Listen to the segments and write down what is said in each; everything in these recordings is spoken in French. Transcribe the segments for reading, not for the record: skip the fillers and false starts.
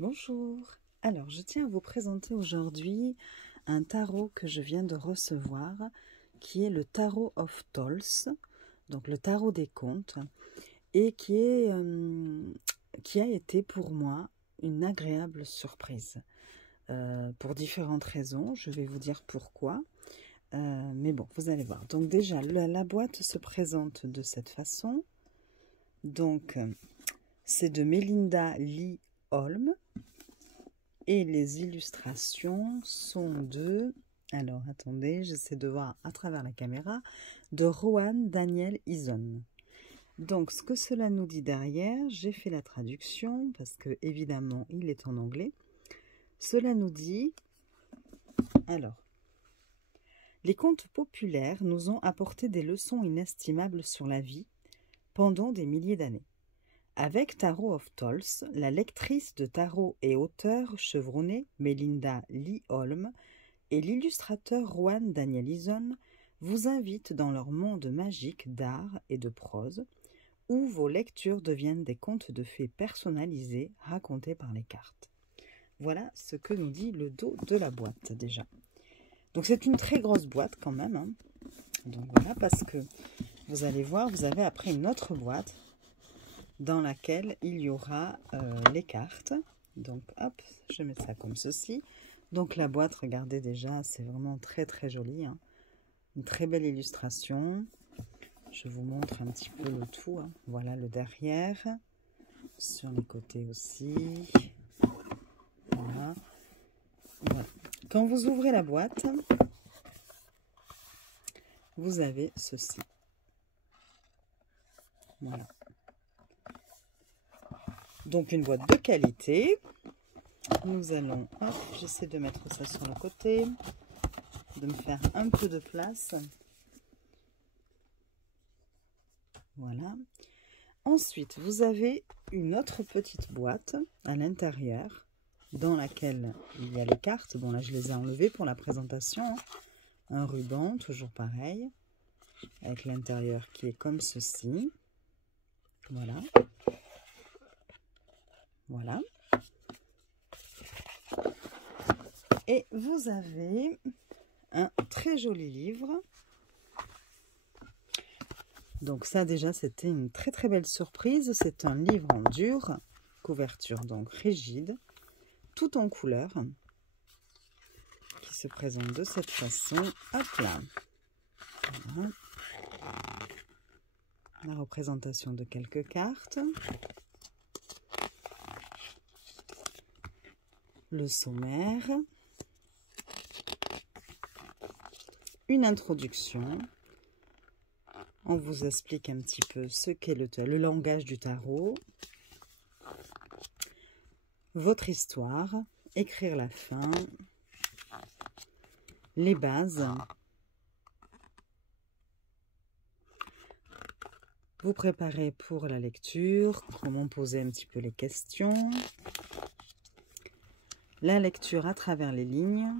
Bonjour, alors je tiens à vous présenter aujourd'hui un tarot que je viens de recevoir qui est le Tarot of Tolls, donc le tarot des contes, et qui a été pour moi une agréable surprise pour différentes raisons. Je vais vous dire pourquoi, mais bon, vous allez voir. Donc déjà, la boîte se présente de cette façon. Donc c'est de Melinda Lee Holm. Et les illustrations sont de, alors attendez, j'essaie de voir à travers la caméra, de Rowan Daniel Eason. Donc ce que cela nous dit derrière, j'ai fait la traduction parce que évidemment il est en anglais. Cela nous dit, alors, les contes populaires nous ont apporté des leçons inestimables sur la vie pendant des milliers d'années. Avec Tarot of Tolls, la lectrice de tarot et auteure chevronnée Melinda Lee Holm et l'illustrateur Rowan Daniel Eason vous invitent dans leur monde magique d'art et de prose, où vos lectures deviennent des contes de fées personnalisés racontés par les cartes. Voilà ce que nous dit le dos de la boîte déjà. Donc c'est une très grosse boîte quand même, hein. Donc voilà, parce que vous allez voir, vous avez après une autre boîte dans laquelle il y aura les cartes. Donc hop, je mets ça comme ceci. Donc la boîte, regardez déjà, c'est vraiment très très joli, hein. Une très belle illustration. Je vous montre un petit peu le tout, hein. Voilà le derrière, sur les côtés aussi. Voilà. Voilà. Quand vous ouvrez la boîte, vous avez ceci. Voilà. Donc une boîte de qualité. Nous allons, hop, j'essaie de mettre ça sur le côté, de me faire un peu de place. Voilà. Ensuite, vous avez une autre petite boîte à l'intérieur dans laquelle il y a les cartes. Bon, là, je les ai enlevées pour la présentation, hein. Un ruban, toujours pareil, avec l'intérieur qui est comme ceci. Voilà. Voilà. Et vous avez un très joli livre. Donc ça déjà, c'était une très très belle surprise. C'est un livre en dur, couverture donc rigide, tout en couleur, qui se présente de cette façon. Hop là. Voilà. La représentation de quelques cartes. Le sommaire. Une introduction. On vous explique un petit peu ce qu'est le langage du tarot. Votre histoire. Écrire la fin. Les bases. Vous préparez pour la lecture. Comment poser un petit peu les questions. La lecture à travers les lignes.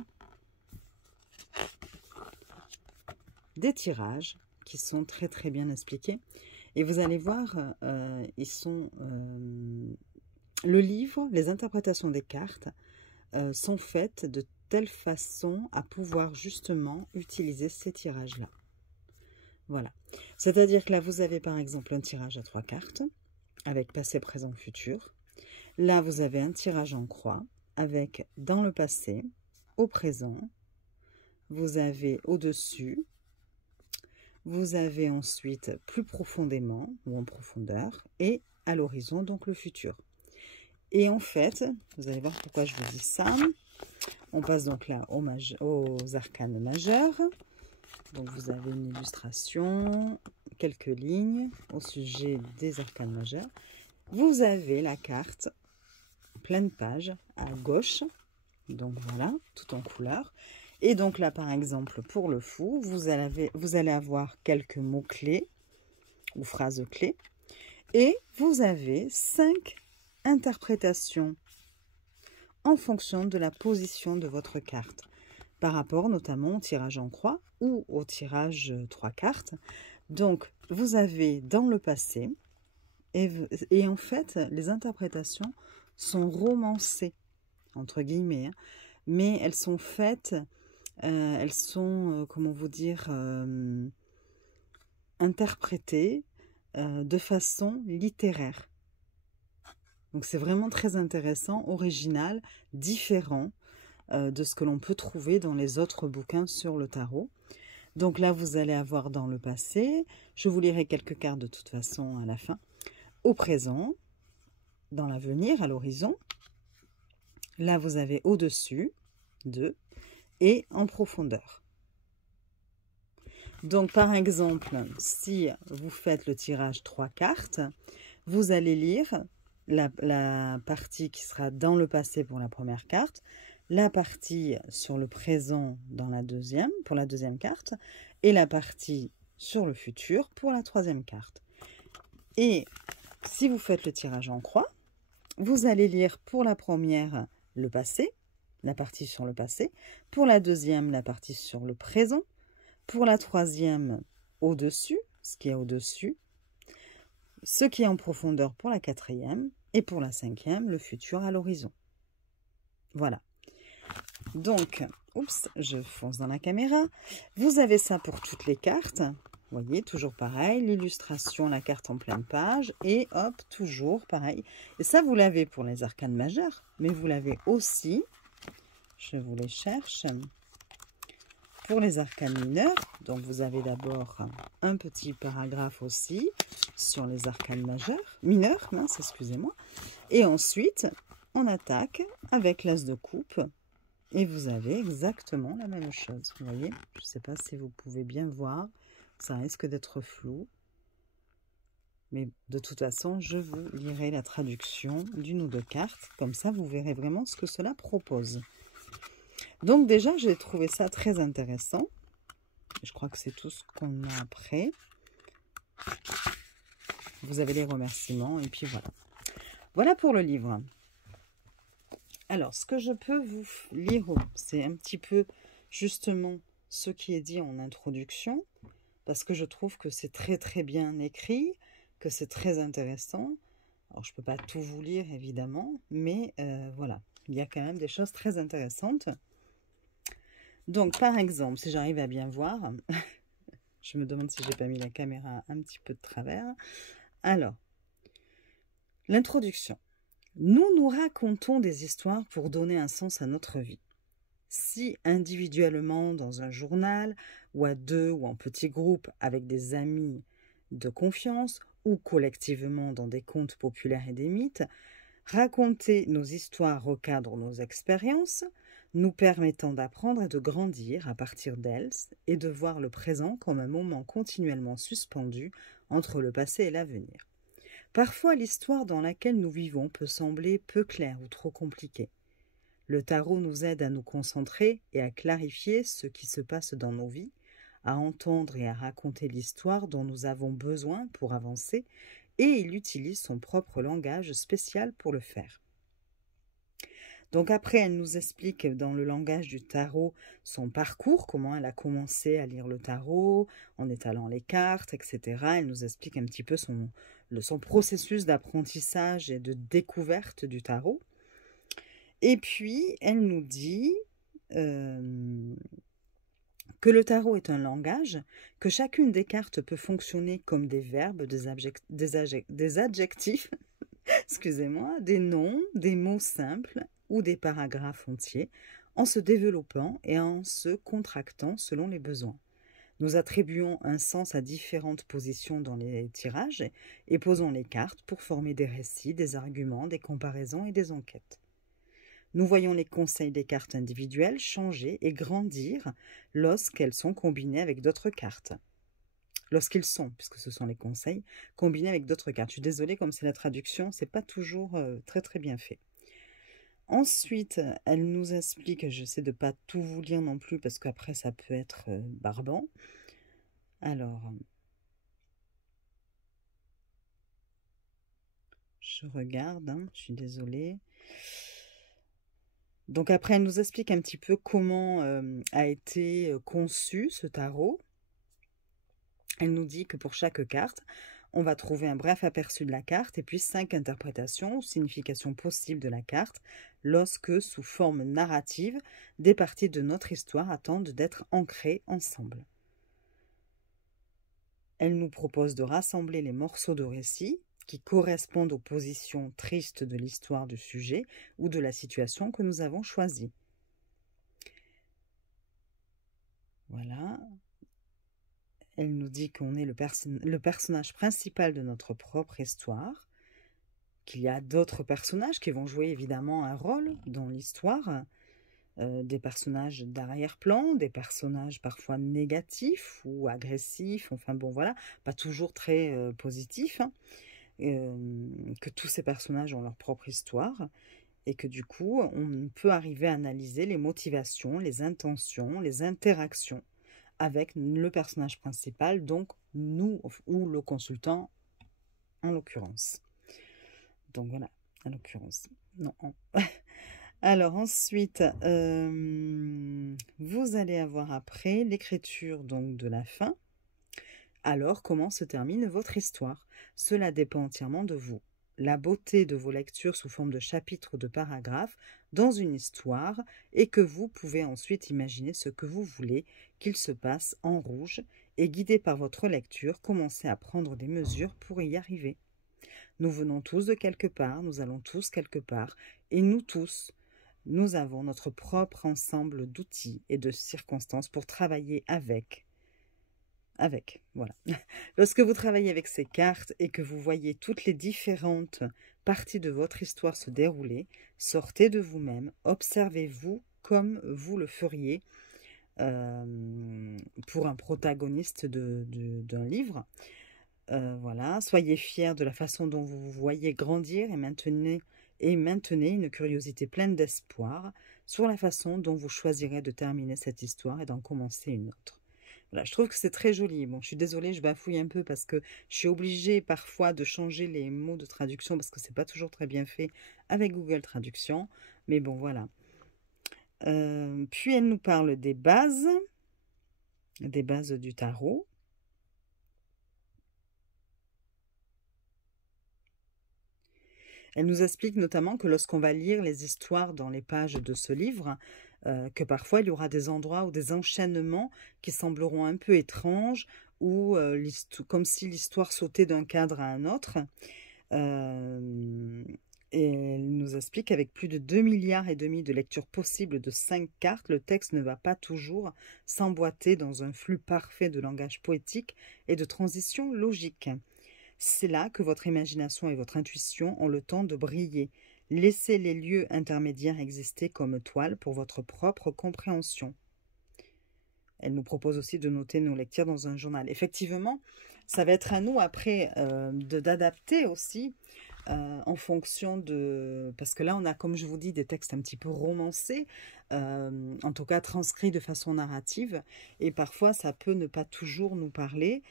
Des tirages qui sont très très bien expliqués. Et vous allez voir, ils sont... le livre, les interprétations des cartes sont faites de telle façon à pouvoir justement utiliser ces tirages-là. Voilà. C'est-à-dire que là, vous avez par exemple un tirage à 3 cartes avec passé, présent, futur. Là, vous avez un tirage en croix avec dans le passé, au présent. Vous avez au-dessus. Vous avez ensuite plus profondément ou en profondeur et à l'horizon, donc le futur. Et en fait, vous allez voir pourquoi je vous dis ça. On passe donc là aux arcanes majeures. Donc vous avez une illustration, quelques lignes au sujet des arcanes majeures. Vous avez la carte pleine page à gauche. Donc voilà, tout en couleur. Et donc là, par exemple, pour le fou, vous allez avoir quelques mots-clés ou phrases clés. Et vous avez 5 interprétations en fonction de la position de votre carte. Par rapport notamment au tirage en croix ou au tirage 3 cartes. Donc, vous avez dans le passé, et en fait, les interprétations sont romancées, entre guillemets, hein, mais elles sont faites, comment vous dire, interprétées de façon littéraire. Donc c'est vraiment très intéressant, original, différent de ce que l'on peut trouver dans les autres bouquins sur le tarot. Donc là, vous allez avoir dans le passé, je vous lirai quelques cartes de toute façon à la fin, au présent, dans l'avenir, à l'horizon. Là, vous avez au-dessus, 2, et en profondeur. Donc par exemple, si vous faites le tirage 3 cartes, vous allez lire la partie qui sera dans le passé pour la première carte, la partie sur le présent dans la deuxième, pour la deuxième carte, et la partie sur le futur pour la troisième carte. Et si vous faites le tirage en croix, vous allez lire pour la première le passé, la partie sur le passé, pour la deuxième la partie sur le présent, pour la troisième au-dessus, ce qui est au-dessus, ce qui est en profondeur pour la quatrième, et pour la cinquième, le futur à l'horizon. Voilà. Donc, oups, je fonce dans la caméra. Vous avez ça pour toutes les cartes. Vous voyez, toujours pareil, l'illustration, la carte en pleine page, et hop, toujours pareil. Et ça, vous l'avez pour les arcanes majeures, mais vous l'avez aussi, je vous les cherche, pour les arcanes mineures. Donc, vous avez d'abord un petit paragraphe aussi sur les arcanes mineurs, mince, excusez-moi. Et ensuite, on attaque avec l'as de coupe. Et vous avez exactement la même chose. Vous voyez, je ne sais pas si vous pouvez bien voir. Ça risque d'être flou. Mais de toute façon, je vous lirai la traduction d'une ou deux cartes. Comme ça, vous verrez vraiment ce que cela propose. Donc déjà, j'ai trouvé ça très intéressant. Je crois que c'est tout ce qu'on a après. Vous avez les remerciements et puis voilà. Voilà pour le livre. Alors, ce que je peux vous lire, c'est un petit peu justement ce qui est dit en introduction, parce que je trouve que c'est très très bien écrit, que c'est très intéressant. Alors, je ne peux pas tout vous lire évidemment, mais voilà, il y a quand même des choses très intéressantes. Donc, par exemple, si j'arrive à bien voir, je me demande si j'ai pas mis la caméra un petit peu de travers. Alors, l'introduction. Nous nous racontons des histoires pour donner un sens à notre vie. Si individuellement dans un journal, ou à deux ou en petits groupes avec des amis de confiance, ou collectivement dans des contes populaires et des mythes, raconter nos histoires recadre nos expériences, nous permettant d'apprendre et de grandir à partir d'elles et de voir le présent comme un moment continuellement suspendu entre le passé et l'avenir. Parfois, l'histoire dans laquelle nous vivons peut sembler peu claire ou trop compliquée. Le tarot nous aide à nous concentrer et à clarifier ce qui se passe dans nos vies, à entendre et à raconter l'histoire dont nous avons besoin pour avancer, et il utilise son propre langage spécial pour le faire. Donc après, elle nous explique dans le langage du tarot son parcours, comment elle a commencé à lire le tarot, en étalant les cartes, etc. Elle nous explique un petit peu son processus d'apprentissage et de découverte du tarot. Et puis, elle nous dit que le tarot est un langage, que chacune des cartes peut fonctionner comme des verbes, des adjectifs, excusez-moi, des noms, des mots simples ou des paragraphes entiers, en se développant et en se contractant selon les besoins. Nous attribuons un sens à différentes positions dans les tirages et posons les cartes pour former des récits, des arguments, des comparaisons et des enquêtes. Nous voyons les conseils des cartes individuelles changer et grandir lorsqu'elles sont combinées avec d'autres cartes. Lorsqu'ils sont, puisque ce sont les conseils, combinés avec d'autres cartes. Je suis désolée, comme c'est la traduction, c'est pas toujours très très bien fait. Ensuite, elle nous explique, j'essaie de ne pas tout vous lire non plus parce qu'après ça peut être barbant. Alors, je regarde, hein, je suis désolée. Donc après, elle nous explique un petit peu comment a été conçu ce tarot. Elle nous dit que pour chaque carte, On va trouver un bref aperçu de la carte et puis 5 interprétations ou significations possibles de la carte lorsque, sous forme narrative, des parties de notre histoire attendent d'être ancrées ensemble. Elle nous propose de rassembler les morceaux de récit qui correspondent aux positions tristes de l'histoire du sujet ou de la situation que nous avons choisie. Voilà. Elle nous dit qu'on est le personnage principal de notre propre histoire, qu'il y a d'autres personnages qui vont jouer évidemment un rôle dans l'histoire, des personnages d'arrière-plan, des personnages parfois négatifs ou agressifs, enfin bon voilà, pas toujours très positifs, hein, que tous ces personnages ont leur propre histoire et que du coup on peut arriver à analyser les motivations, les intentions, les interactions avec le personnage principal, donc nous ou le consultant en l'occurrence. Donc voilà, en l'occurrence. Non. Alors ensuite, vous allez avoir après l'écriture donc de la fin. Alors comment se termine votre histoire? Cela dépend entièrement de vous. La beauté de vos lectures sous forme de chapitres ou de paragraphes dans une histoire et que vous pouvez ensuite imaginer ce que vous voulez qu'il se passe en rouge et guidé par votre lecture, commencez à prendre des mesures pour y arriver. Nous venons tous de quelque part, nous allons tous quelque part et nous tous, nous avons notre propre ensemble d'outils et de circonstances pour travailler avec, voilà. Lorsque vous travaillez avec ces cartes et que vous voyez toutes les différentes parties de votre histoire se dérouler, sortez de vous-même, observez-vous comme vous le feriez pour un protagoniste d'un livre. Voilà, soyez fiers de la façon dont vous vous voyez grandir et maintenez une curiosité pleine d'espoir sur la façon dont vous choisirez de terminer cette histoire et d'en commencer une autre. Voilà, je trouve que c'est très joli. Bon, je suis désolée, je bafouille un peu parce que je suis obligée parfois de changer les mots de traduction parce que c'est pas toujours très bien fait avec Google Traduction. Mais bon, voilà. Puis elle nous parle des bases du tarot. Elle nous explique notamment que lorsqu'on va lire les histoires dans les pages de ce livre, que parfois il y aura des endroits ou des enchaînements qui sembleront un peu étranges ou comme si l'histoire sautait d'un cadre à un autre. Et elle nous explique qu'avec plus de 2,5 milliards de lectures possibles de 5 cartes, le texte ne va pas toujours s'emboîter dans un flux parfait de langage poétique et de transition logique. C'est là que votre imagination et votre intuition ont le temps de briller. Laissez les lieux intermédiaires exister comme toile pour votre propre compréhension. Elle nous propose aussi de noter nos lectures dans un journal. Effectivement, ça va être à nous après d'adapter aussi en fonction de... Parce que là, on a, comme je vous dis, des textes un petit peu romancés, en tout cas transcrits de façon narrative. Et parfois, ça peut ne pas toujours nous parler.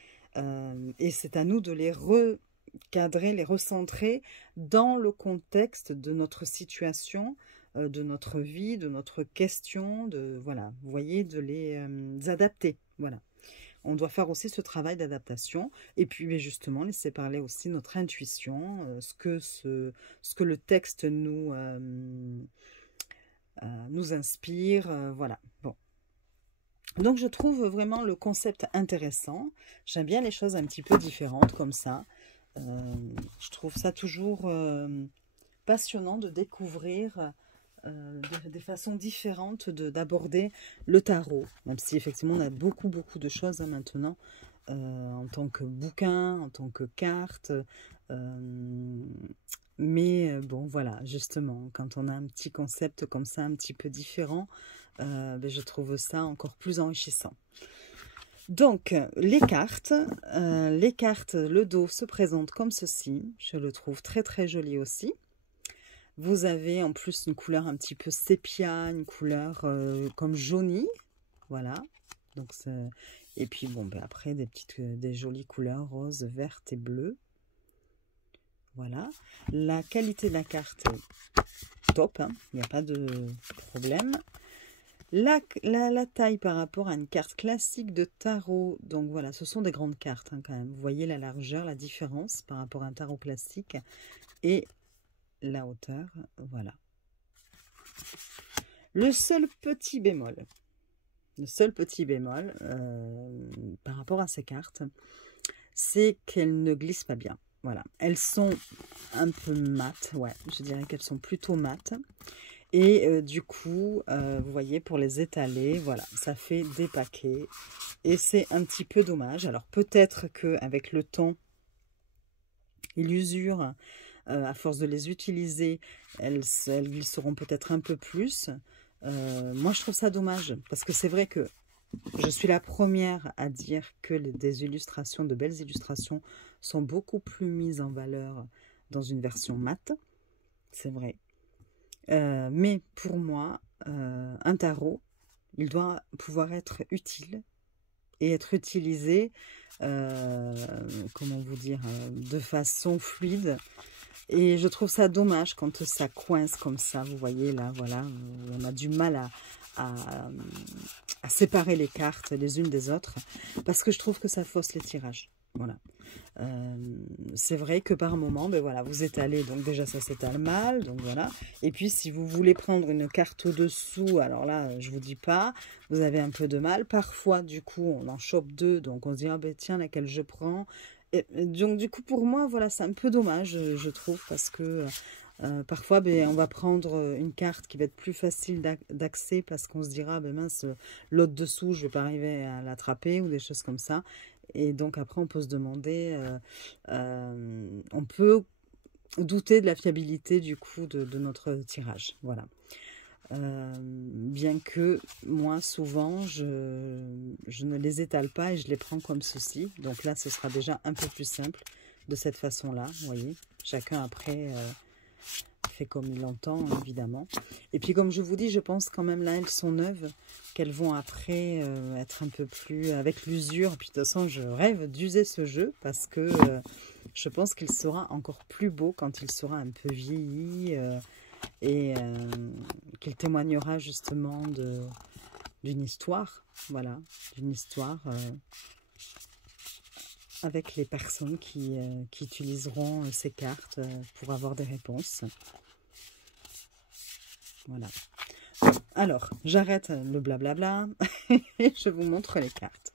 Et c'est à nous de les recadrer, les recentrer dans le contexte de notre situation, de notre vie, de notre question, voilà, vous voyez, de les adapter, voilà. On doit faire aussi ce travail d'adaptation et puis justement laisser parler aussi notre intuition, ce que le texte nous inspire, voilà, bon. Donc je trouve vraiment le concept intéressant. J'aime bien les choses un petit peu différentes comme ça. Je trouve ça toujours passionnant de découvrir des façons différentes d'aborder le tarot. Même si effectivement on a beaucoup de choses maintenant en tant que bouquin, en tant que carte. Mais bon voilà, justement, quand on a un petit concept comme ça, un petit peu différent, je trouve ça encore plus enrichissant. Donc, les cartes, le dos se présente comme ceci. Je le trouve très joli aussi. Vous avez en plus une couleur un petit peu sépia, une couleur comme jaunie. Voilà. Donc, et puis, bon, après, des jolies couleurs roses, vertes et bleues. Voilà. La qualité de la carte est top, hein, il n'y a pas de problème. La taille par rapport à une carte classique de tarot, donc voilà, ce sont des grandes cartes hein, quand même. Vous voyez la largeur, la différence par rapport à un tarot classique et la hauteur, voilà. Le seul petit bémol par rapport à ces cartes, c'est qu'elles ne glissent pas bien. Voilà, elles sont un peu mates, ouais, je dirais qu'elles sont plutôt mates. Et du coup, vous voyez, pour les étaler, voilà, ça fait des paquets. Et c'est un petit peu dommage. Alors peut-être qu'avec le temps et l'usure, à force de les utiliser, elles glisseront peut-être un peu plus. Moi, je trouve ça dommage. Parce que c'est vrai que je suis la première à dire que des illustrations, de belles illustrations, sont beaucoup plus mises en valeur dans une version mate. C'est vrai. Mais pour moi, un tarot, il doit pouvoir être utile et être utilisé, comment vous dire, de façon fluide. Et je trouve ça dommage quand ça coince comme ça, vous voyez là, voilà, on a du mal à séparer les cartes les unes des autres, parce que je trouve que ça fausse les tirages, voilà. C'est vrai que par moment, ben voilà, vous étalez, donc déjà ça s'étale mal, donc voilà. Et puis si vous voulez prendre une carte au-dessous, alors là, je vous dis pas, vous avez un peu de mal. Parfois, du coup, on en chope deux, donc on se dit, ah ben tiens, laquelle je prends. Et donc du coup, pour moi, voilà, c'est un peu dommage, je trouve, parce que parfois, ben, on va prendre une carte qui va être plus facile d'accès, parce qu'on se dira, ben mince, l'autre dessous, je vais pas arriver à l'attraper, ou des choses comme ça. Et donc après, on peut se demander, on peut douter de la fiabilité du coup de notre tirage. Voilà. Bien que moi, souvent, je ne les étale pas et je les prends comme ceci. Donc là, ce sera déjà un peu plus simple de cette façon-là. Vous voyez, chacun après fait comme il l'entend, évidemment. Et puis comme je vous dis, je pense quand même là, elles sont neuves, qu'elles vont après être un peu plus avec l'usure. Puis de toute façon, je rêve d'user ce jeu parce que je pense qu'il sera encore plus beau quand il sera un peu vieilli et qu'il témoignera justement d'une histoire, voilà, d'une histoire avec les personnes qui utiliseront ces cartes pour avoir des réponses. Voilà. Alors, j'arrête le blablabla et je vous montre les cartes.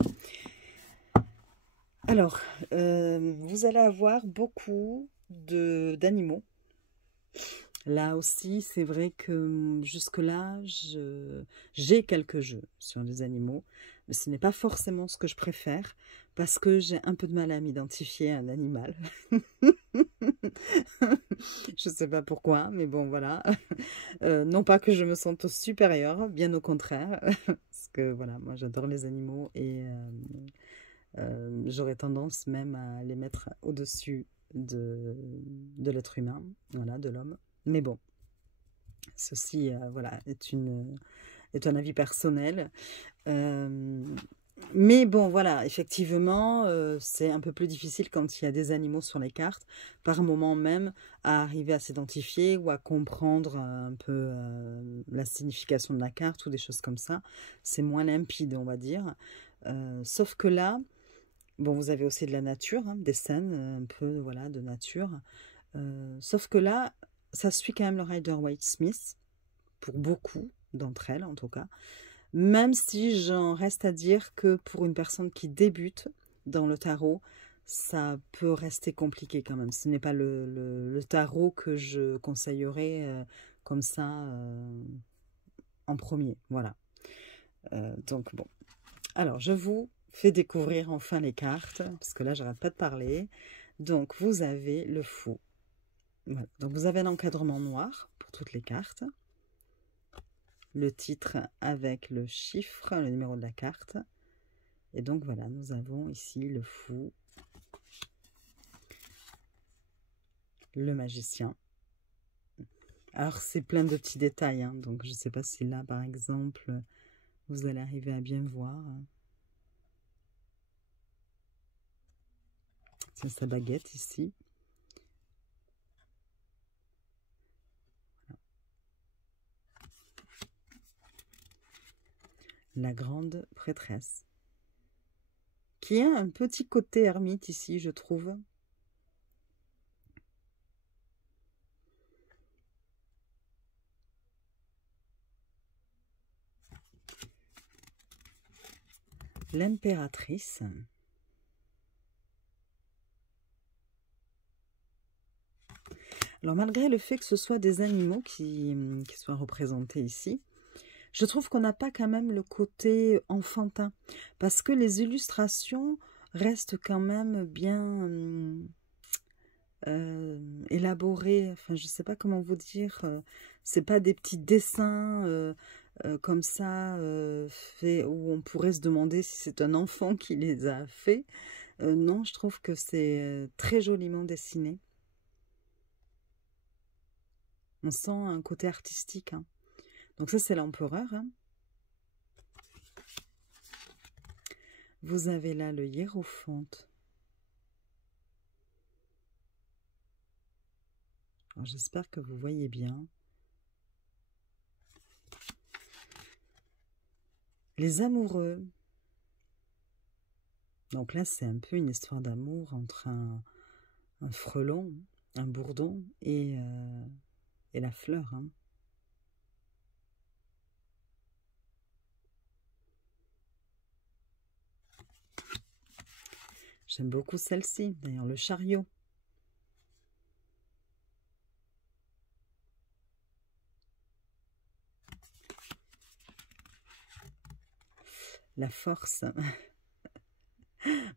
Alors, vous allez avoir beaucoup d'animaux. Là aussi, c'est vrai que jusque-là, j'ai quelques jeux sur les animaux, mais ce n'est pas forcément ce que je préfère, parce que j'ai un peu de mal à m'identifier à un animal. Je ne sais pas pourquoi, mais bon, voilà. Non pas que je me sente supérieure, bien au contraire, parce que voilà, moi j'adore les animaux et j'aurais tendance même à les mettre au-dessus de l'être humain, voilà, de l'homme. Mais bon, ceci voilà, est un avis personnel. Mais bon, voilà, effectivement, c'est un peu plus difficile quand il y a des animaux sur les cartes, par moment même, à arriver à s'identifier ou à comprendre un peu la signification de la carte ou des choses comme ça. C'est moins limpide, on va dire. Sauf que là, bon, vous avez aussi de la nature, hein, des scènes un peu, voilà, de nature. Sauf que là, ça suit quand même le Rider-Waite-Smith, pour beaucoup d'entre elles en tout cas. Même si j'en reste à dire que pour une personne qui débute dans le tarot, ça peut rester compliqué quand même. Ce n'est pas le tarot que je conseillerais comme ça en premier. Voilà. Donc bon. Alors, je vous fais découvrir enfin les cartes, parce que là, j'arrête pas de parler. Donc, vous avez le fou. Voilà. Donc, vous avez un encadrement noir pour toutes les cartes. Le titre avec le chiffre, le numéro de la carte. Et donc voilà, nous avons ici le fou, le magicien. Alors c'est plein de petits détails, hein, donc je ne sais pas si là par exemple, vous allez arriver à bien voir. C'est sa baguette ici. la grande prêtresse, qui a un petit côté ermite ici, je trouve. L'impératrice. Alors malgré le fait que ce soit des animaux qui soient représentés ici, je trouve qu'on n'a pas quand même le côté enfantin, parce que les illustrations restent quand même bien élaborées. Enfin, je ne sais pas comment vous dire. C'est pas des petits dessins comme ça faits où on pourrait se demander si c'est un enfant qui les a faits. Non, je trouve que c'est très joliment dessiné. On sent un côté artistique, hein. Donc ça, c'est l'empereur, hein. Vous avez là le hiérophante. J'espère que vous voyez bien. Les amoureux. Donc là, c'est un peu une histoire d'amour entre un frelon, un bourdon et la fleur, hein. J'aime beaucoup celle-ci, d'ailleurs, le chariot. La force.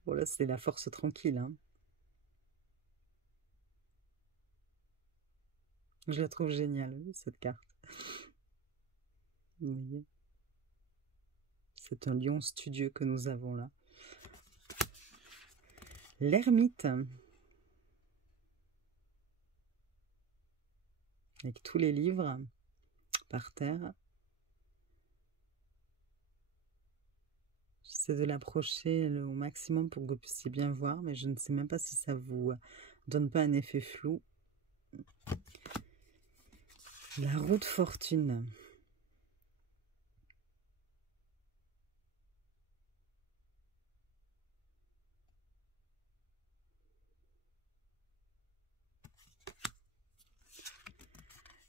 Bon, là, c'est la force tranquille, hein. Je la trouve géniale, cette carte. Vous voyez? C'est un lion studieux que nous avons là. L'ermite. Avec tous les livres par terre. J'essaie de l'approcher au maximum pour que vous puissiez bien voir, mais je ne sais même pas si ça vous donne pas un effet flou. La roue de fortune.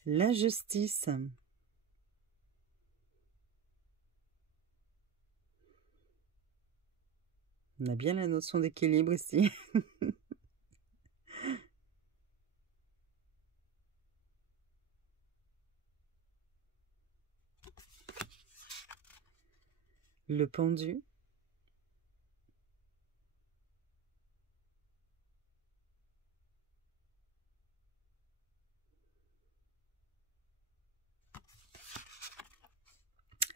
La justice. On a bien la notion d'équilibre ici. Le pendu.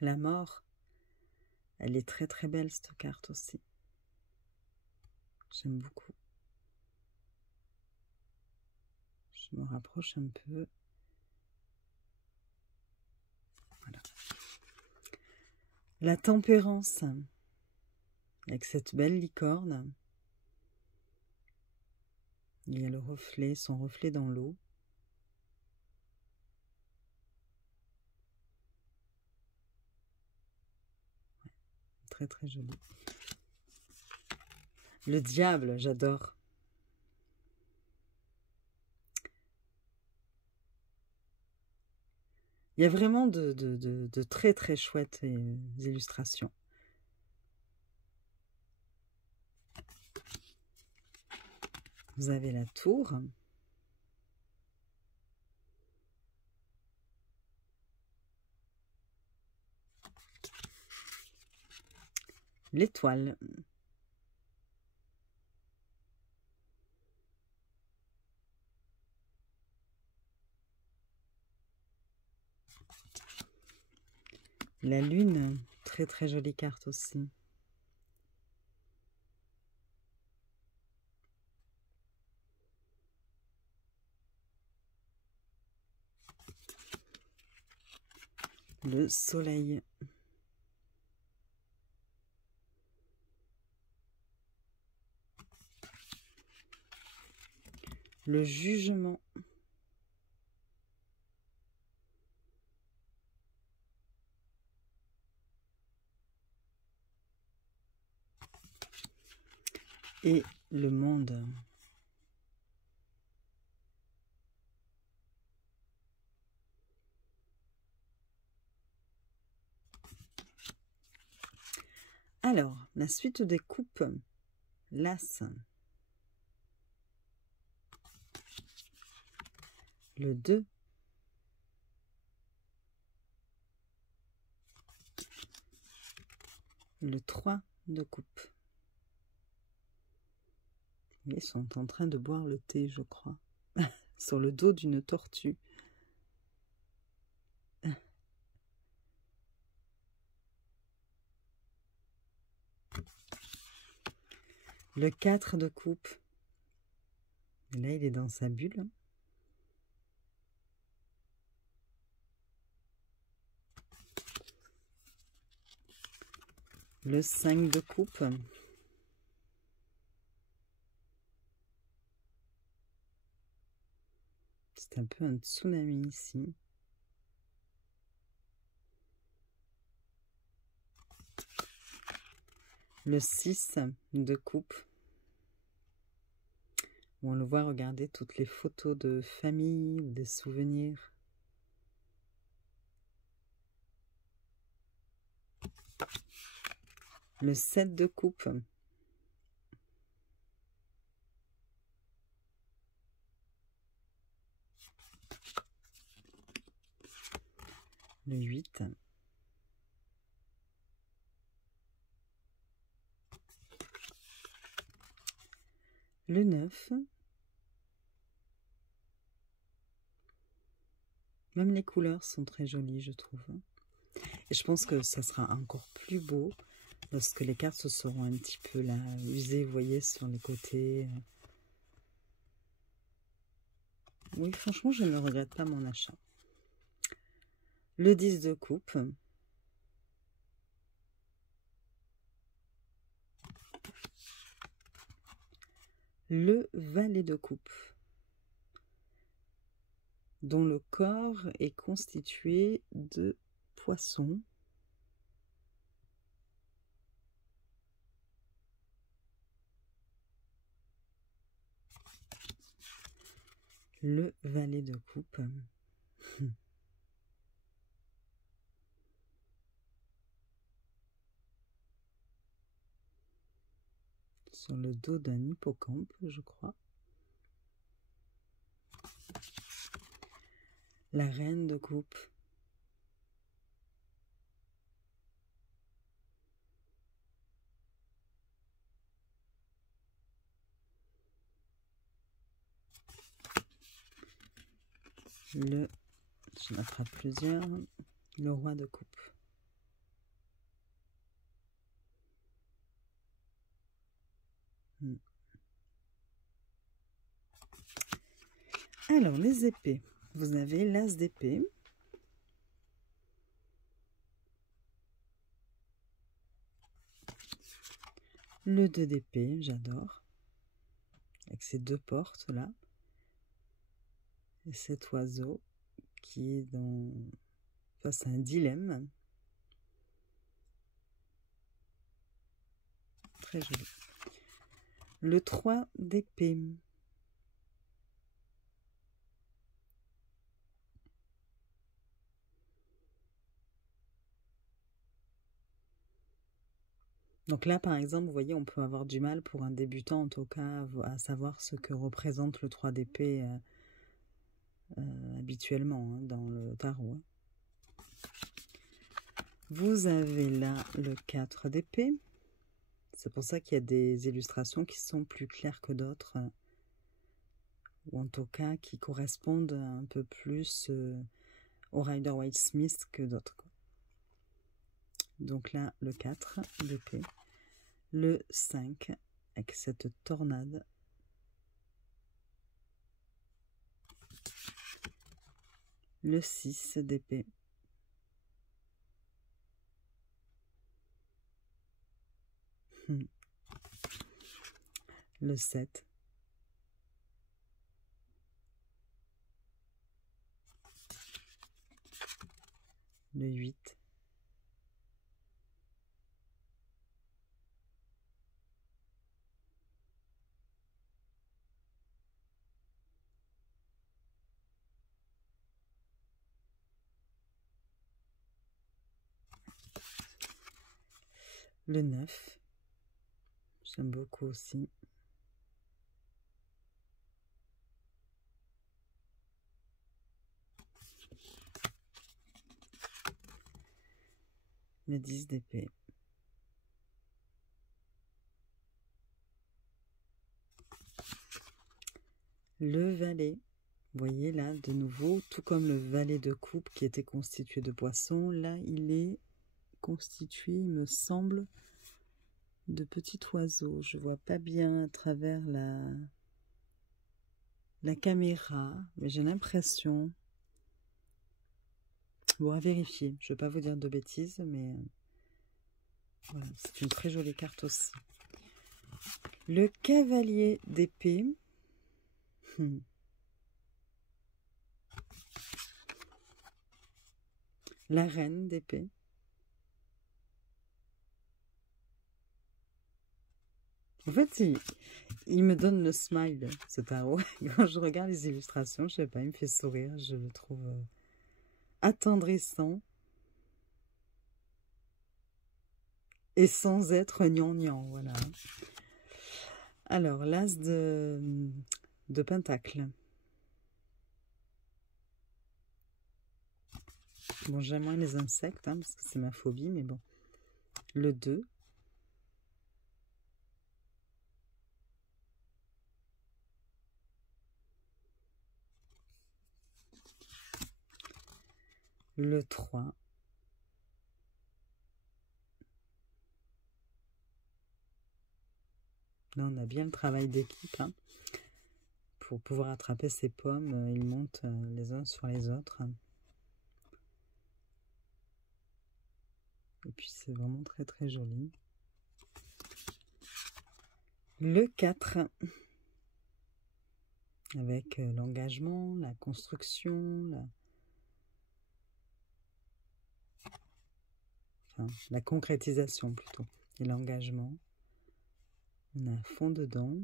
La mort. Elle est très très belle cette carte aussi. J'aime beaucoup. Je me rapproche un peu. Voilà. La tempérance. Avec cette belle licorne. Il y a le reflet, son reflet dans l'eau. Très très joli. Le diable, j'adore. Il y a vraiment de très très chouettes illustrations. Vous avez la tour. L'étoile. La lune, très très jolie carte aussi. Le soleil. Le jugement. et le monde. Alors, la suite des coupes, l'As, le 2, le 3 de coupe. Ils sont en train de boire le thé, je crois, sur le dos d'une tortue. Le 4 de coupe. Et là, il est dans sa bulle. Le 5 de coupe. C'est un peu un tsunami ici. Le 6 de coupe. Où on le voit regarder toutes les photos de famille ou des souvenirs. Le 7 de coupe. Le 8. Le 9. Même les couleurs sont très jolies, je trouve. Et je pense que ça sera encore plus beau lorsque les cartes se seront un petit peu là usées, vous voyez, sur les côtés. Oui, franchement, je ne regrette pas mon achat. Le 10 de coupe. Le valet de coupe, dont le corps est constitué de poissons. Le valet de coupe. Sur le dos d'un hippocampe, je crois. La reine de coupe. Je m'attrape plusieurs. Le roi de coupe. Alors, les épées. Vous avez l'as d'épée. Le 2 d'épée, j'adore. Avec ces deux portes là. Et cet oiseau qui est face à un dilemme. Très joli. Le 3 d'épée. Donc là, par exemple, vous voyez, on peut avoir du mal pour un débutant, en tout cas, à savoir ce que représente le 3 d'épée habituellement hein, dans le tarot. Vous avez là le 4 d'épée. C'est pour ça qu'il y a des illustrations qui sont plus claires que d'autres, ou en tout cas qui correspondent un peu plus au Rider-Waite-Smith que d'autres. Donc là, le 4 d'épée. Le 5 avec cette tornade. Le 6 d'épée. Le 7. Le 8. Le 9. J'aime beaucoup aussi. Le 10 d'épée. Le valet. Vous voyez là, de nouveau, tout comme le valet de coupe qui était constitué de poissons, là, il est constitué, il me semble, de petits oiseaux. Je vois pas bien à travers la caméra, mais j'ai l'impression... Bon, à vérifier. Je ne vais pas vous dire de bêtises, mais voilà, c'est une très jolie carte aussi. Le cavalier d'épée. La reine d'épée. En fait, il me donne le smile, ce tarot. Quand je regarde les illustrations, je sais pas, il me fait sourire. Je le trouve attendrissant. Et sans être gnangnan, voilà. Alors, l'as de pentacle. Bon, j'aime moins les insectes, hein, parce que c'est ma phobie, mais bon. Le 2. Le 3. Là, on a bien le travail d'équipe. Hein. Pour pouvoir attraper ces pommes, ils montent les uns sur les autres. Et puis, c'est vraiment très, très joli. Le 4. Avec l'engagement, la construction, la concrétisation plutôt. Et l'engagement. On a un fond dedans.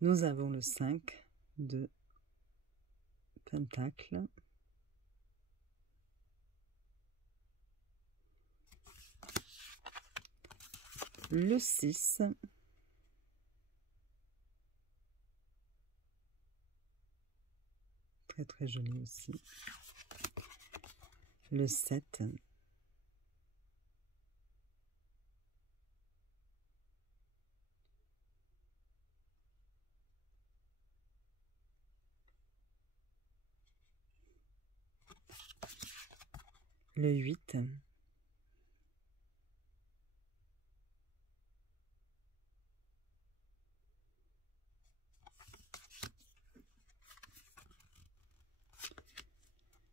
Nous avons le 5 de pentacle. Le 6. Très très joli aussi. Le 7. Le 8.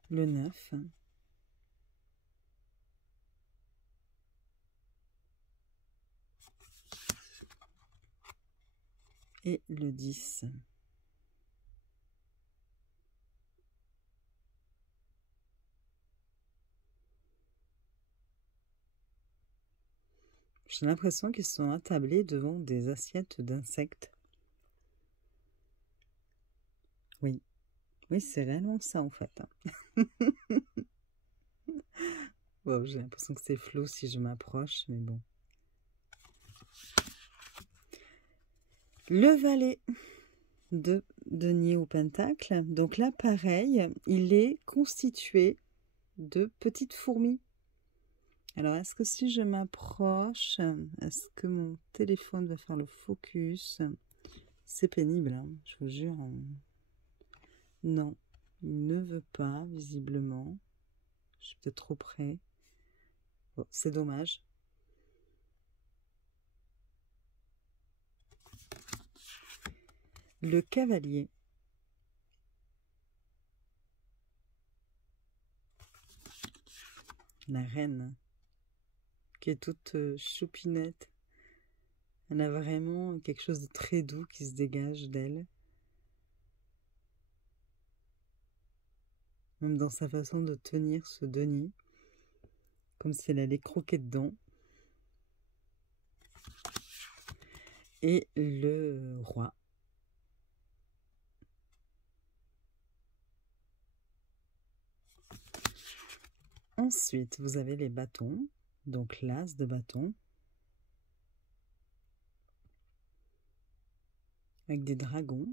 Le 9. Et le 10. J'ai l'impression qu'ils sont attablés devant des assiettes d'insectes. Oui. Oui, c'est réellement ça en fait. Wow, j'ai l'impression que c'est flou si je m'approche, mais bon. Le valet de denier au pentacle. Donc là, pareil, il est constitué de petites fourmis. Alors, est-ce que si je m'approche, est-ce que mon téléphone va faire le focus? C'est pénible, hein, je vous jure. Non, il ne veut pas, visiblement. Je suis peut-être trop près. Bon, c'est dommage. Le cavalier. La reine, qui est toute choupinette. Elle a vraiment quelque chose de très doux qui se dégage d'elle. Même dans sa façon de tenir ce denier. Comme si elle allait croquer dedans. Et le roi. Ensuite, vous avez les bâtons. Donc l'as de bâton. Avec des dragons.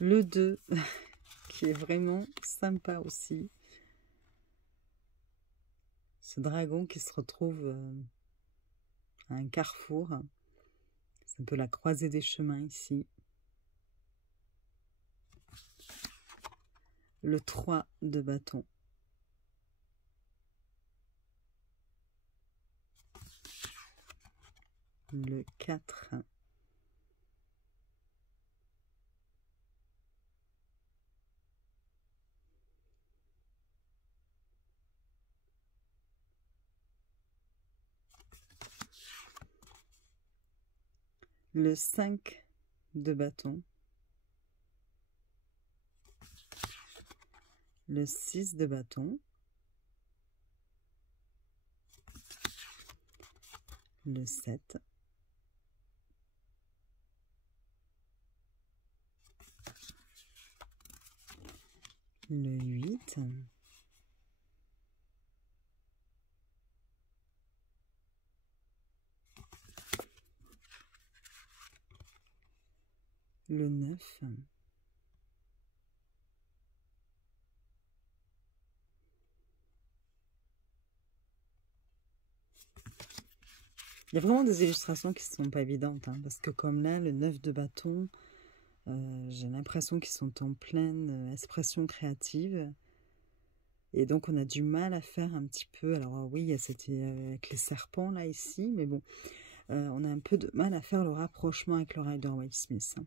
Le 2, qui est vraiment sympa aussi. Ce dragon qui se retrouve à un carrefour. C'est un peu la croisée des chemins ici. Le 3 de bâton. Le 4. Le 5 de bâton. Le 6 de bâton. Le 7. Le 8. Le 9. Il y a vraiment des illustrations qui ne sont pas évidentes, hein, parce que comme là, le 9 de bâton, j'ai l'impression qu'ils sont en pleine expression créative. Et donc, on a du mal à faire un petit peu... Alors oui, c'était avec les serpents, là, ici, mais bon, on a un peu de mal à faire le rapprochement avec le Rider-Waite-Smith. Hein.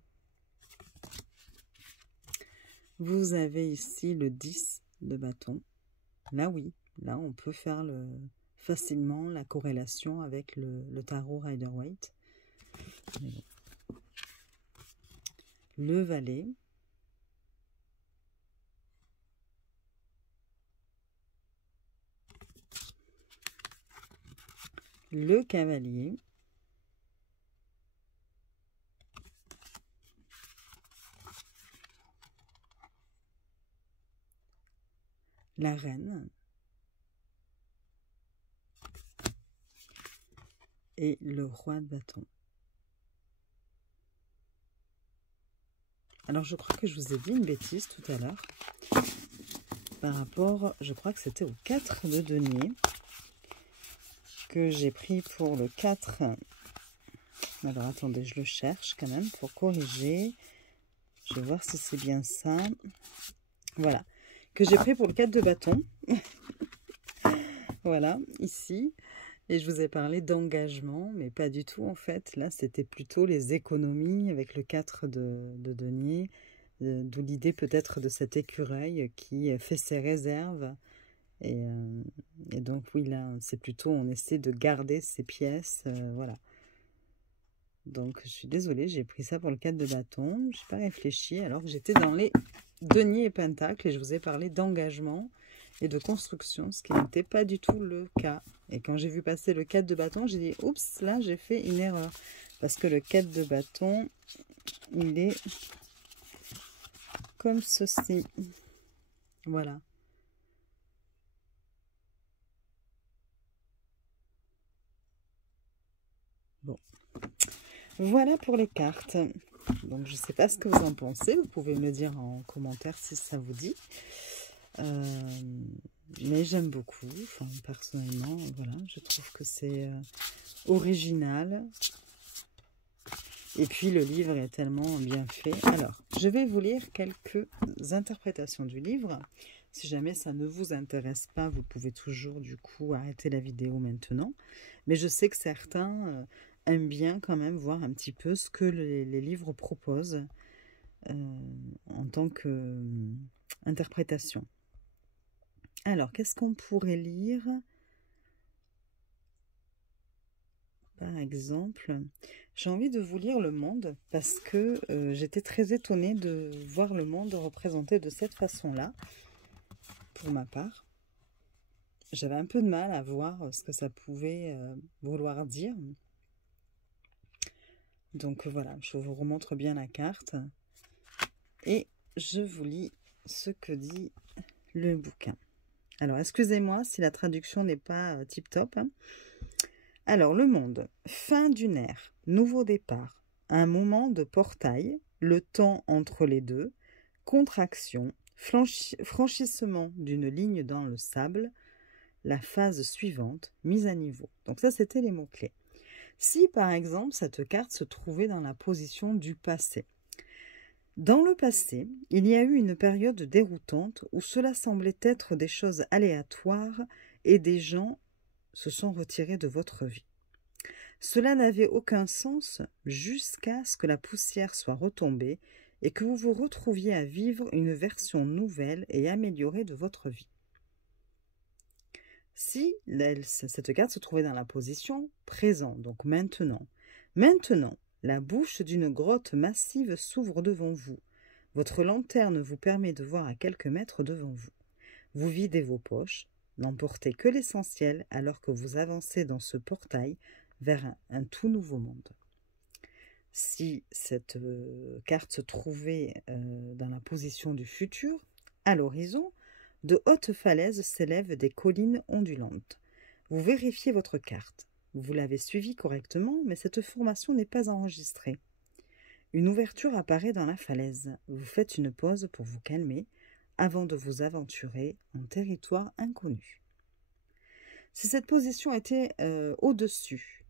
Vous avez ici le 10 de bâton. Là, oui, là, on peut faire facilement la corrélation avec le tarot Rider-Waite. Le valet. Le cavalier. La reine. Et le roi de bâton. Alors, je crois que je vous ai dit une bêtise tout à l'heure. Par rapport, je crois que c'était au 4 de denier que j'ai pris pour le 4. Alors, attendez, je le cherche quand même pour corriger. Je vais voir si c'est bien ça. Voilà. Que j'ai pris pour le 4 de bâton. Voilà, ici. Et je vous ai parlé d'engagement, mais pas du tout en fait. Là, c'était plutôt les économies avec le 4 de denier. D'où l'idée peut-être de cet écureuil qui fait ses réserves. Et donc oui, là, c'est plutôt on essaie de garder ses pièces. Voilà. Donc je suis désolée, j'ai pris ça pour le 4 de bâton. Je n'ai pas réfléchi alors que j'étais dans les deniers et pentacles. Et je vous ai parlé d'engagement et de construction, ce qui n'était pas du tout le cas. Et quand j'ai vu passer le 4 de bâton, j'ai dit, oups, là j'ai fait une erreur. Parce que le 4 de bâton, il est comme ceci. Voilà. Bon. Voilà pour les cartes. Donc je ne sais pas ce que vous en pensez. Vous pouvez me le dire en commentaire si ça vous dit. Mais j'aime beaucoup, enfin, personnellement, voilà, je trouve que c'est original. Et puis le livre est tellement bien fait. Alors, je vais vous lire quelques interprétations du livre. Si jamais ça ne vous intéresse pas, vous pouvez toujours du coup arrêter la vidéo maintenant. Mais je sais que certains aiment bien quand même voir un petit peu ce que les livres proposent en tant qu'interprétation. Alors, qu'est-ce qu'on pourrait lire? Par exemple, j'ai envie de vous lire Le Monde parce que j'étais très étonnée de voir le monde représenté de cette façon-là, pour ma part. J'avais un peu de mal à voir ce que ça pouvait vouloir dire. Donc voilà, je vous remontre bien la carte et je vous lis ce que dit le bouquin. Alors, excusez-moi si la traduction n'est pas tip-top, hein. Alors, le monde, fin d'une ère, nouveau départ, un moment de portail, le temps entre les deux, contraction, franchissement d'une ligne dans le sable, la phase suivante, mise à niveau. Donc ça, c'était les mots-clés. Si, par exemple, cette carte se trouvait dans la position du passé. Dans le passé, il y a eu une période déroutante où cela semblait être des choses aléatoires et des gens se sont retirés de votre vie. Cela n'avait aucun sens jusqu'à ce que la poussière soit retombée et que vous vous retrouviez à vivre une version nouvelle et améliorée de votre vie. Si cette carte se trouvait dans la position présent, donc maintenant, la bouche d'une grotte massive s'ouvre devant vous. Votre lanterne vous permet de voir à quelques mètres devant vous. Vous videz vos poches, n'emportez que l'essentiel alors que vous avancez dans ce portail vers un tout nouveau monde. Si cette carte se trouvait dans la position du futur, à l'horizon, de hautes falaises s'élèvent des collines ondulantes. Vous vérifiez votre carte. Vous l'avez suivie correctement, mais cette formation n'est pas enregistrée. Une ouverture apparaît dans la falaise. Vous faites une pause pour vous calmer avant de vous aventurer en territoire inconnu. Si cette position était au-dessus,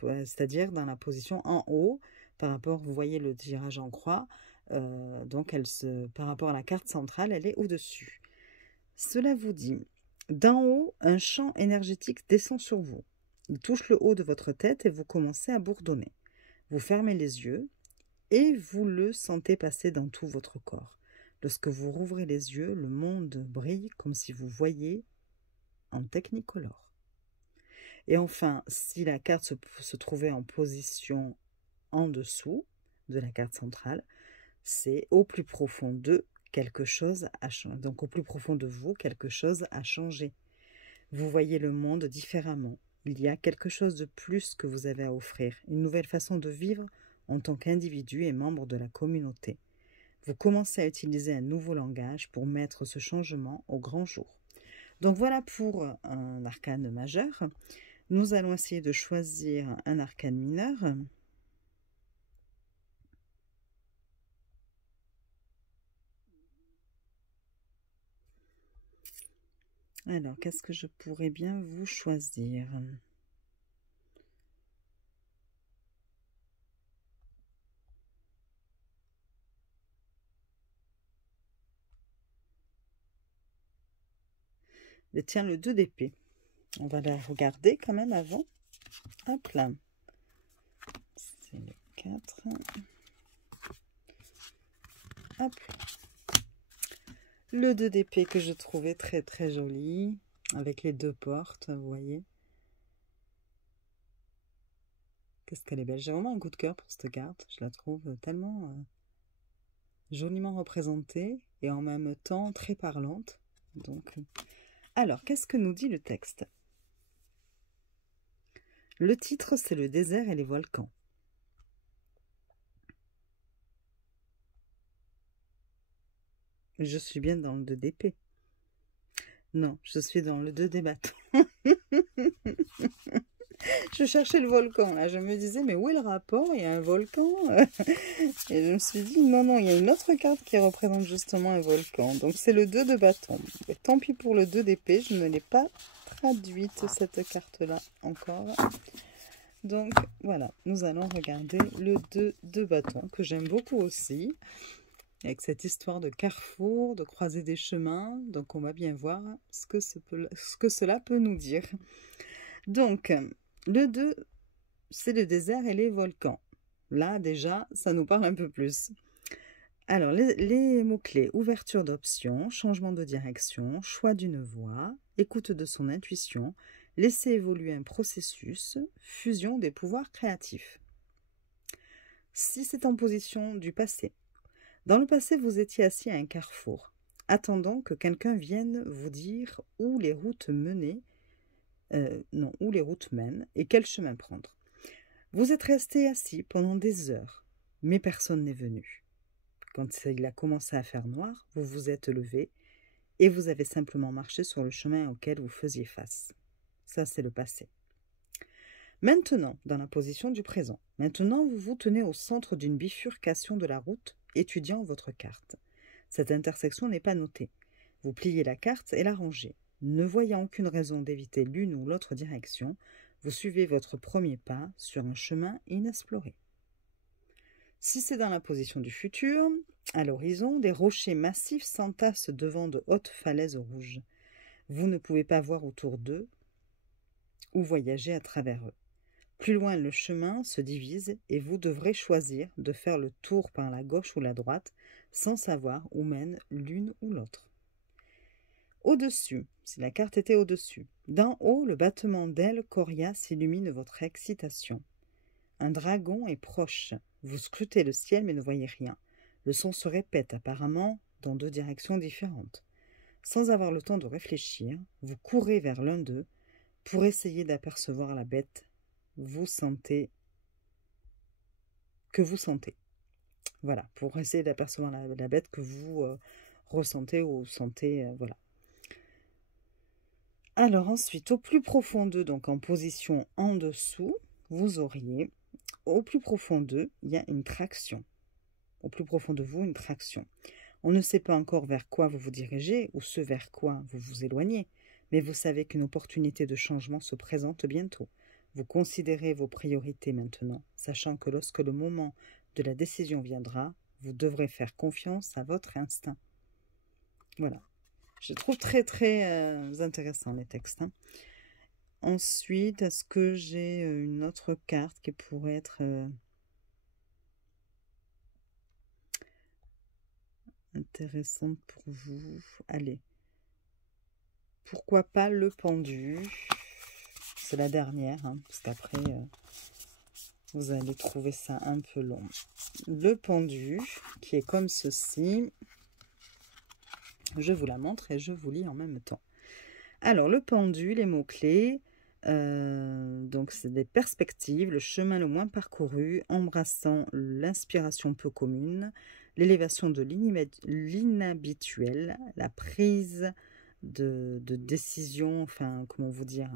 c'est-à-dire dans la position en haut, par rapport, vous voyez le tirage en croix, donc par rapport à la carte centrale, elle est au-dessus. Cela vous dit, d'en haut, un champ énergétique descend sur vous. Il touche le haut de votre tête et vous commencez à bourdonner. Vous fermez les yeux et vous le sentez passer dans tout votre corps. Lorsque vous rouvrez les yeux, le monde brille comme si vous voyiez en technicolor. Et enfin, si la carte se trouvait en position en dessous de la carte centrale, c'est au plus profond de quelque chose a changé. Donc au plus profond de vous, quelque chose a changé. Vous voyez le monde différemment. Il y a quelque chose de plus que vous avez à offrir, une nouvelle façon de vivre en tant qu'individu et membre de la communauté. Vous commencez à utiliser un nouveau langage pour mettre ce changement au grand jour. Donc voilà pour un arcane majeur. Nous allons essayer de choisir un arcane mineur. Alors, qu'est-ce que je pourrais bien vous choisir? Mais tiens, le 2 d'épée. On va la regarder quand même avant. Hop là. C'est le 4. Hop. Le 2 d'épée que je trouvais très très joli. Avec les deux portes, vous voyez. Qu'est-ce qu'elle est belle. J'ai vraiment un coup de cœur pour cette carte. Je la trouve tellement joliment représentée et en même temps très parlante. Donc, alors, qu'est-ce que nous dit le texte? Le titre, c'est le désert et les volcans. Je suis bien dans le 2 d'épée. Non, je suis dans le 2 des bâtons. Je cherchais le volcan, là. Je me disais, mais où est le rapport? Il y a un volcan. Et je me suis dit, non, non, il y a une autre carte qui représente justement un volcan. Donc, c'est le 2 de bâton. Et tant pis pour le 2 d'épée, je ne l'ai pas traduite, cette carte-là, encore. Donc, voilà, nous allons regarder le 2 de bâton, que j'aime beaucoup aussi. Avec cette histoire de carrefour, de croiser des chemins. Donc, on va bien voir ce que cela peut nous dire. Donc, le 2, c'est le désert et les volcans. Là, déjà, ça nous parle un peu plus. Alors, les mots-clés: ouverture d'options, changement de direction, choix d'une voie, écoute de son intuition, laisser évoluer un processus, fusion des pouvoirs créatifs. Si c'est en position du passé. Dans le passé, vous étiez assis à un carrefour, attendant que quelqu'un vienne vous dire où les routes mènent et quel chemin prendre. Vous êtes resté assis pendant des heures, mais personne n'est venu. Quand il a commencé à faire noir, vous vous êtes levé et vous avez simplement marché sur le chemin auquel vous faisiez face. Ça, c'est le passé. Maintenant, dans la position du présent. Maintenant, vous vous tenez au centre d'une bifurcation de la route, étudiant votre carte. Cette intersection n'est pas notée. Vous pliez la carte et la rangez. Ne voyant aucune raison d'éviter l'une ou l'autre direction, vous suivez votre premier pas sur un chemin inexploré. Si c'est dans la position du futur, à l'horizon, des rochers massifs s'entassent devant de hautes falaises rouges. Vous ne pouvez pas voir autour d'eux ou voyager à travers eux. Plus loin, le chemin se divise et vous devrez choisir de faire le tour par la gauche ou la droite sans savoir où mène l'une ou l'autre. Au-dessus, si la carte était au-dessus, d'en haut, le battement d'ailes coriaces illumine votre excitation. Un dragon est proche. Vous scrutez le ciel mais ne voyez rien. Le son se répète apparemment dans deux directions différentes. Sans avoir le temps de réfléchir, vous courez vers l'un d'eux pour essayer d'apercevoir la bête que vous sentez. Voilà, pour essayer d'apercevoir la bête que vous ressentez ou sentez, voilà. Alors ensuite, au plus profond d'eux, donc en position en dessous, vous auriez, au plus profond d'eux, il y a une traction. Au plus profond de vous, une traction. On ne sait pas encore vers quoi vous vous dirigez ou ce vers quoi vous vous éloignez, mais vous savez qu'une opportunité de changement se présente bientôt. Vous considérez vos priorités maintenant, sachant que lorsque le moment de la décision viendra, vous devrez faire confiance à votre instinct. Voilà. Je trouve très très intéressant les textes. Hein. Ensuite, est-ce que j'ai une autre carte qui pourrait être intéressante pour vous? Allez. Pourquoi pas le pendu? C'est la dernière, hein, parce qu'après, vous allez trouver ça un peu long. Le pendu, qui est comme ceci. Je vous la montre et je vous lis en même temps. Alors, le pendu, les mots-clés, donc c'est des perspectives, le chemin le moins parcouru, embrassant l'inspiration peu commune, l'élévation de l'inhabituel, la prise de décision, enfin, comment vous dire,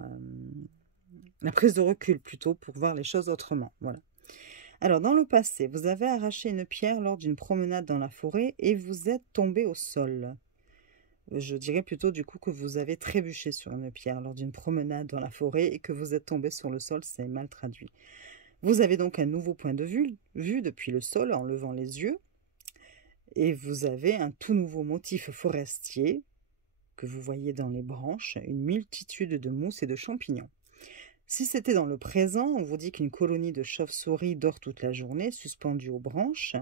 la prise de recul plutôt, pour voir les choses autrement, voilà. Alors, dans le passé, vous avez arraché une pierre lors d'une promenade dans la forêt et vous êtes tombé au sol. Je dirais plutôt du coup que vous avez trébuché sur une pierre lors d'une promenade dans la forêt et que vous êtes tombé sur le sol, c'est mal traduit. Vous avez donc un nouveau point de vue depuis le sol en levant les yeux et vous avez un tout nouveau motif forestier que vous voyez dans les branches, une multitude de mousses et de champignons. Si c'était dans le présent, on vous dit qu'une colonie de chauves-souris dort toute la journée, suspendue aux branches,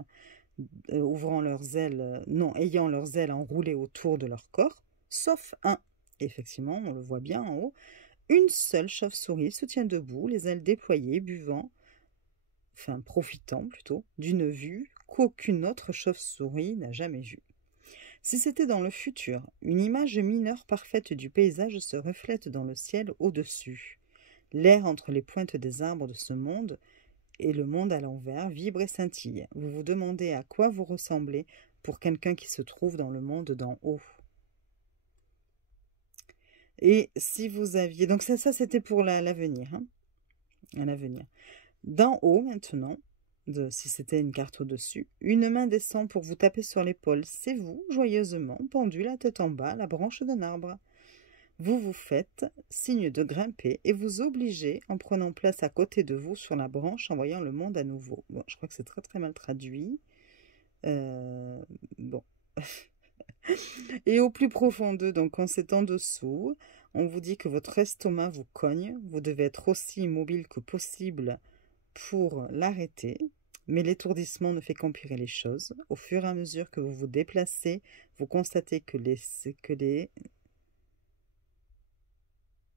ayant leurs ailes enroulées autour de leur corps, sauf un. Effectivement, on le voit bien en haut. Une seule chauve-souris se tient debout, les ailes déployées, profitant plutôt, d'une vue qu'aucune autre chauve-souris n'a jamais vue. Si c'était dans le futur, une image mineure parfaite du paysage se reflète dans le ciel au-dessus. L'air entre les pointes des arbres de ce monde et le monde à l'envers vibre et scintille. Vous vous demandez à quoi vous ressemblez pour quelqu'un qui se trouve dans le monde d'en haut. Et si vous aviez... Donc ça c'était pour l'avenir. Hein, à l'avenir. D'en haut maintenant, si c'était une carte au-dessus, une main descend pour vous taper sur l'épaule. C'est vous, joyeusement, pendu la tête en bas à la branche d'un arbre. Vous vous faites signe de grimper et vous obligez en prenant place à côté de vous sur la branche en voyant le monde à nouveau. Bon, je crois que c'est très très mal traduit. Bon. Et au plus profond d'eux, donc en c'est en dessous, on vous dit que votre estomac vous cogne. Vous devez être aussi immobile que possible pour l'arrêter. Mais l'étourdissement ne fait qu'empirer les choses. Au fur et à mesure que vous vous déplacez, vous constatez que les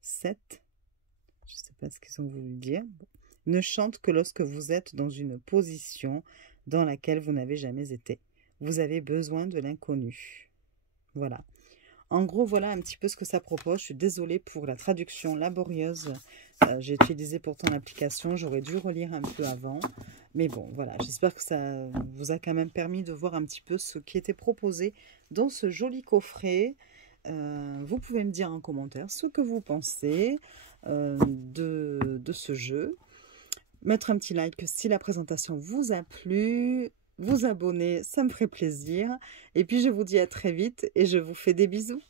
7, je ne sais pas ce qu'ils ont voulu dire, ne chantent que lorsque vous êtes dans une position dans laquelle vous n'avez jamais été. Vous avez besoin de l'inconnu. Voilà. En gros, voilà un petit peu ce que ça propose. Je suis désolée pour la traduction laborieuse. J'ai utilisé pourtant l'application. J'aurais dû relire un peu avant. Mais bon, voilà. J'espère que ça vous a quand même permis de voir un petit peu ce qui était proposé dans ce joli coffret. vous pouvez me dire en commentaire ce que vous pensez de ce jeu. Mettre un petit like si la présentation vous a plu. Vous abonner, ça me ferait plaisir. Et puis je vous dis à très vite et je vous fais des bisous.